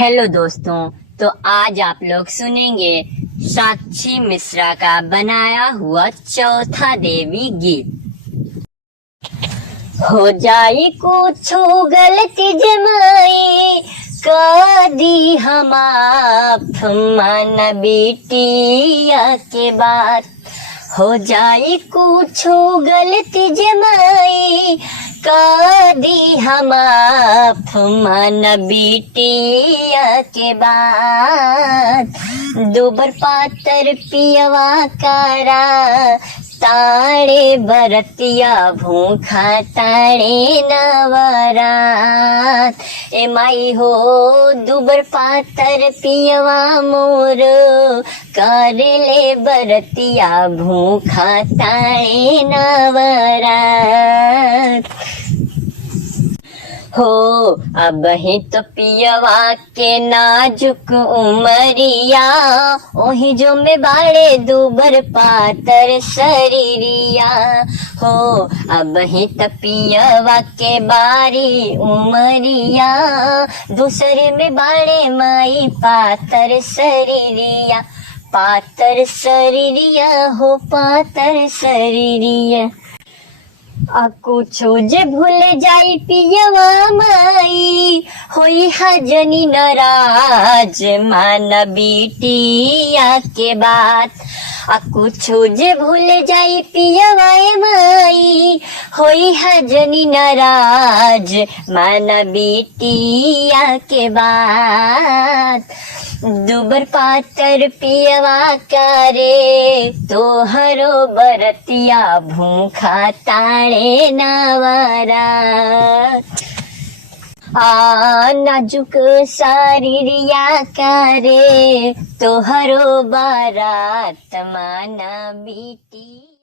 Hello दोस्तों, तो आज आप लोग सुनेंगे साक्षी मिश्रा का बनाया हुआ चौथा देवी गीत। हो जाई कुछ गलती जमाई कदी हम आप मन बेटिया के बात। हो जाई कुछ गलती जमाई कदी हम आप मन बेटिया के बात। दोबर पातर पियवा कारा ताड़े बरतिया भूखा ताड़े नवरात। ए माई हो दुबर पातर पियवा मोर करेले बरतिया भूखा ताड़े नवरात। हो अब ही तो पियवा के नाजुक उमरिया ओही जो में बाड़े दुबर पातर शरीरिया। हो अब ही तो पियवा के बारी उमरिया दूसरे में बाड़े माई पातर शरीरिया। पातर शरीरिया हो पातर शरीरिया। कुछो जे भूल जाई पियवा माई होई हजनी नाराज मान बेटिया के बात। कुछो जे भूल जाई पियवा माई होई हजनी नाराज मान बेटिया के बात। दुबर पातर पियवा करे तोहरो बरतिया भूखा ताड़े नवरा। नाजुक शरीरिया करे तोहरो बारात माना बेटी।